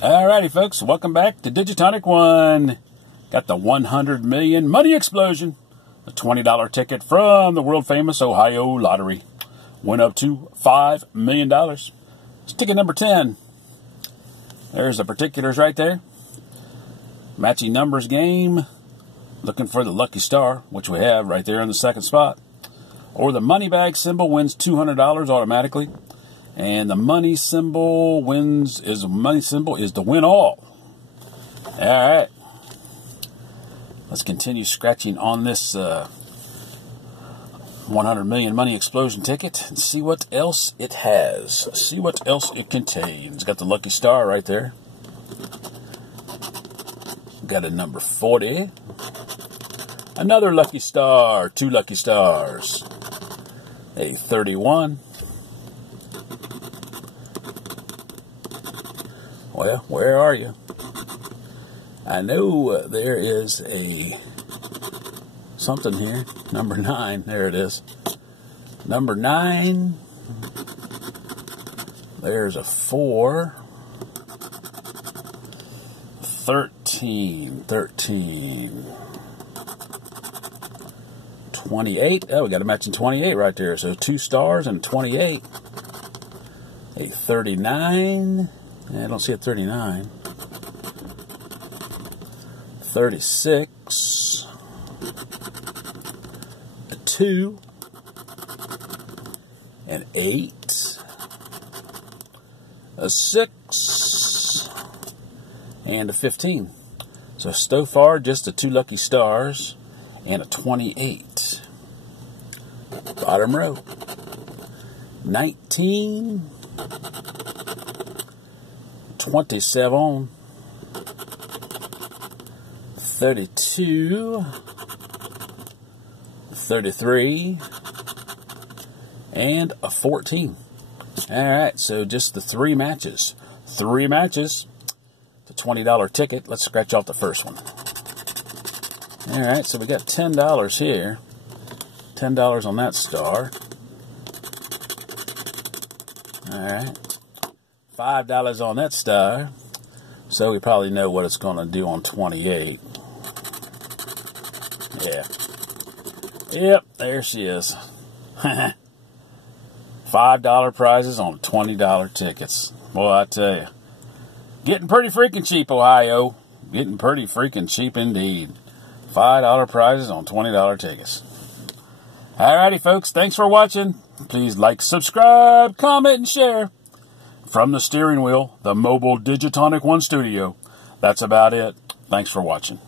Alrighty, folks, welcome back to Digitonic One. Got the 100 million money explosion. A $20 ticket from the world famous Ohio Lottery. Went up to $5 million. It's ticket number 10. There's the particulars right there. Matching numbers game. Looking for the lucky star, which we have right there in the second spot. Or the money bag symbol wins $200 automatically. And the money symbol is the win all. Alright. Let's continue scratching on this 100 million money explosion ticket and see what else it has. See what else it contains. Got the lucky star right there. Got a number 40. Another lucky star. 2 lucky stars. A 31. Well, where are you? I know there is a something here. Number 9. There it is. Number 9. There's a 4. 13. 28. Oh, we got a matching 28 right there. So 2 stars and 28. A 39. I don't see a 39. 36. A 2. An 8. A 6. And a 15. So far, just the 2 lucky stars and a 28. Bottom row. 19. 27, 32, 33, and a 14. Alright, so just the 3 matches. 3 matches. The $20 ticket. Let's scratch off the first one. Alright, so we got $10 here. $10 on that star. Alright. $5 on that star. So we probably know what it's going to do on 28. Yeah. Yep, there she is. $5 prizes on $20 tickets. Boy, I tell you. Getting pretty freaking cheap, Ohio. Getting pretty freaking cheap indeed. $5 prizes on $20 tickets. Alrighty, folks. Thanks for watching. Please like, subscribe, comment, and share. From the steering wheel, the mobile Digitonic One studio. That's about it. Thanks for watching.